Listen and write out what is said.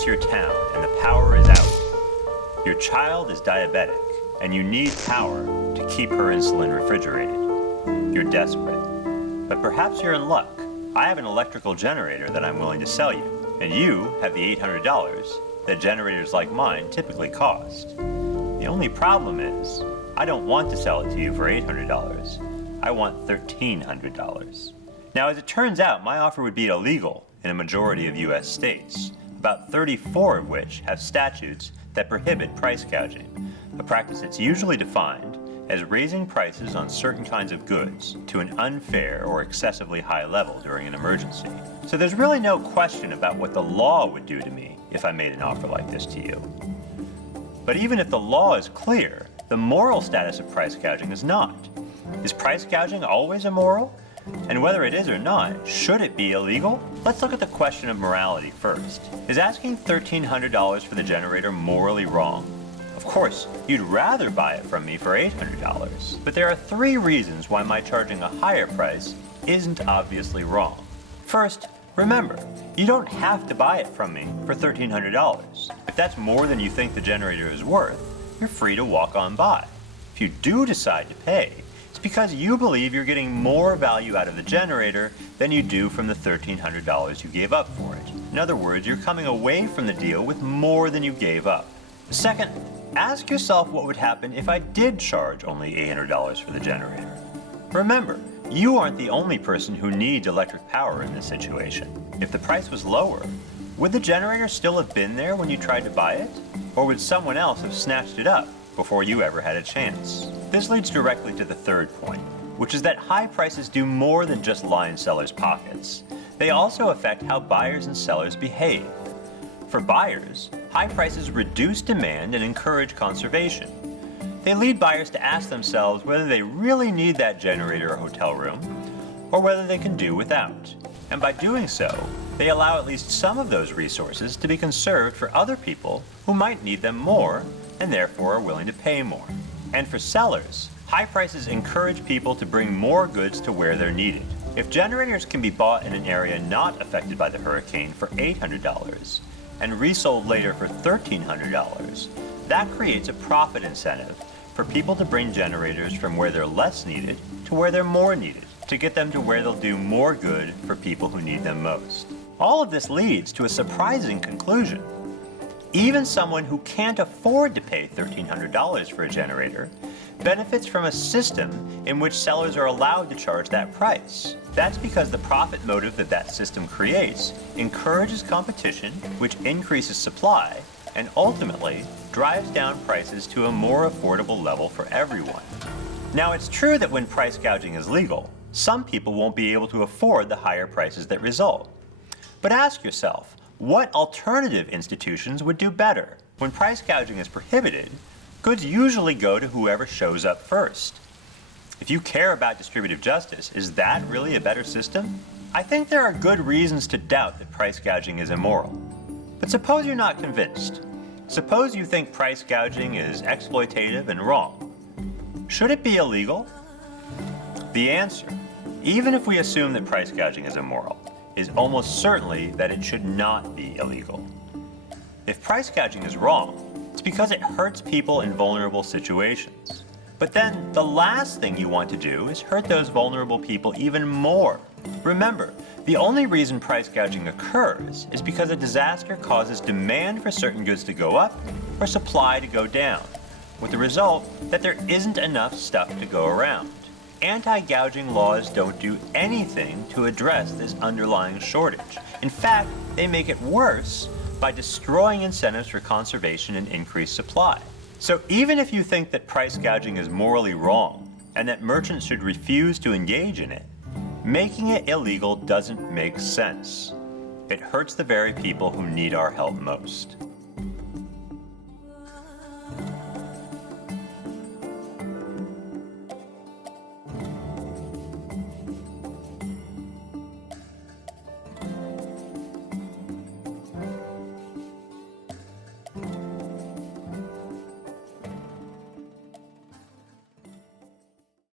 hits your town and the power is out. Your child is diabetic and you need power to keep her insulin refrigerated. You're desperate. But perhaps you're in luck. I have an electrical generator that I'm willing to sell you, and you have the $800 that generators like mine typically cost. The only problem is, I don't want to sell it to you for $800. I want $1,300. Now, as it turns out, my offer would be illegal in a majority of US states, about 34 of which have statutes that prohibit price gouging, a practice that's usually defined as raising prices on certain kinds of goods to an unfair or excessively high level during an emergency. So there's really no question about what the law would do to me if I made an offer like this to you. But even if the law is clear, the moral status of price gouging is not. Is price gouging always immoral? And whether it is or not, should it be illegal? Let's look at the question of morality first. Is asking $1,300 for the generator morally wrong? Of course, you'd rather buy it from me for $800, but there are 3 reasons why my charging a higher price isn't obviously wrong. First, remember, you don't have to buy it from me for $1,300. If that's more than you think the generator is worth, you're free to walk on by. If you do decide to pay, it's because you believe you're getting more value out of the generator than you do from the $1,300 you gave up for it. In other words, you're coming away from the deal with more than you gave up. Second, ask yourself what would happen if I did charge only $800 for the generator. Remember, you aren't the only person who needs electric power in this situation. If the price was lower, would the generator still have been there when you tried to buy it? Or would someone else have snatched it up before you ever had a chance? This leads directly to the third point, which is that high prices do more than just line sellers' pockets. They also affect how buyers and sellers behave. For buyers, high prices reduce demand and encourage conservation. They lead buyers to ask themselves whether they really need that generator or hotel room, or whether they can do without. And by doing so, they allow at least some of those resources to be conserved for other people who might need them more and therefore are willing to pay more. And for sellers, high prices encourage people to bring more goods to where they're needed. If generators can be bought in an area not affected by the hurricane for $800, and resold later for $1,300, that creates a profit incentive for people to bring generators from where they're less needed to where they're more needed, to get them to where they'll do more good for people who need them most. All of this leads to a surprising conclusion. Even someone who can't afford to pay $1,300 for a generator benefits from a system in which sellers are allowed to charge that price. That's because the profit motive that system creates encourages competition, which increases supply, and ultimately drives down prices to a more affordable level for everyone. Now, it's true that when price gouging is legal, some people won't be able to afford the higher prices that result. But ask yourself, what alternative institutions would do better? When price gouging is prohibited, goods usually go to whoever shows up first. If you care about distributive justice, is that really a better system? I think there are good reasons to doubt that price gouging is immoral. But suppose you're not convinced. Suppose you think price gouging is exploitative and wrong. Should it be illegal? The answer, even if we assume that price gouging is immoral, is almost certainly that it should not be illegal. If price gouging is wrong, it's because it hurts people in vulnerable situations. But then the last thing you want to do is hurt those vulnerable people even more. Remember, the only reason price gouging occurs is because a disaster causes demand for certain goods to go up or supply to go down, with the result that there isn't enough stuff to go around. Anti-gouging laws don't do anything to address this underlying shortage. In fact, they make it worse by destroying incentives for conservation and increased supply. So even if you think that price gouging is morally wrong and that merchants should refuse to engage in it, making it illegal doesn't make sense. It hurts the very people who need our help most.